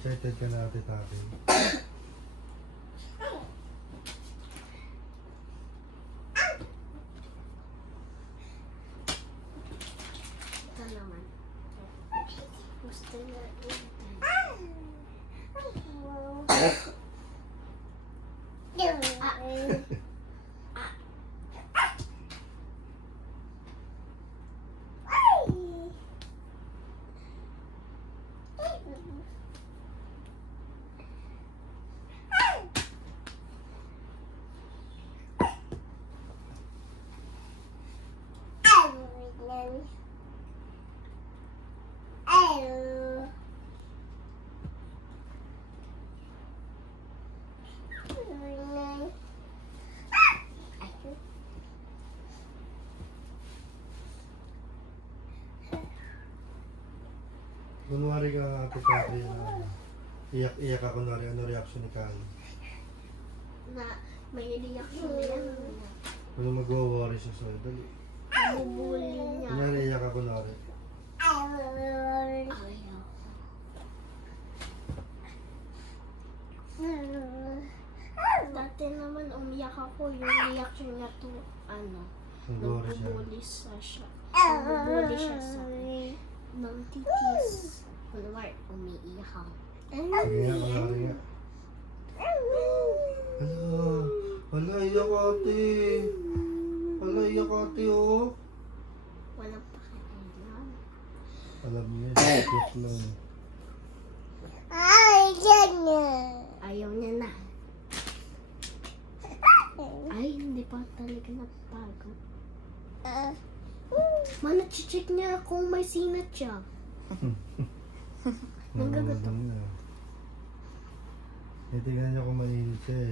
Excited ka na ate Taki. Ito naman. Gusto niya ito. Kunwari ka ate Taki na iyak-iyak ka kunwari. Ano reaction ni Kali? Na may reaction na yan. Ano magwa-worry siya sa'yo? Dali. Mabubuli niya. Kunwari iyak ka kunwari. Ayaw. Dati naman umiyak ako, yung reaction niya to, Nag-worry siya. Nagubuli siya sa akin. Nang titis. Kunwari, umiiyak ako. Sige nga, kunwari nga. Hala, iyak ate. Hala, iyak ate oh. Walang pakialam. Alam niya, cute lang. Ayaw niya na. Ay, hindi pa talaga napagod. Mana, check niya kung may sinat siya. Nanggagat ako. Tingnan niya kung mainit siya eh.